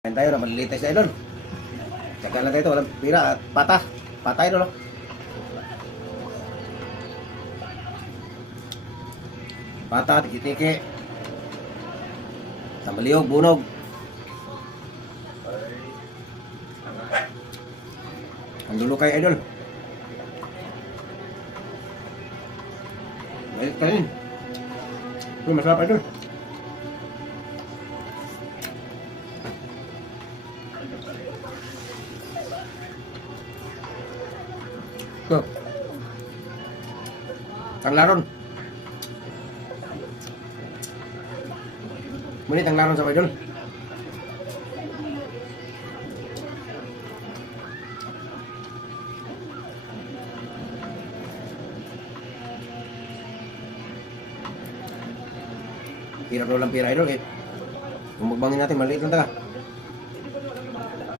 Kain tayo na maliliit tayo sa idol. Tsaga lang tayo ito, walang pira at pata. Pata idol, no? Pata, tiki-tiki. Tamaliog, bunog. Ang dulo kayo idol. Balik kayo. Ito, masarap idol. Ito. Tanglaron. Muni tanglaron sa idol. Pira lang pira idol eh. Kung magbangin natin maliit lang taga.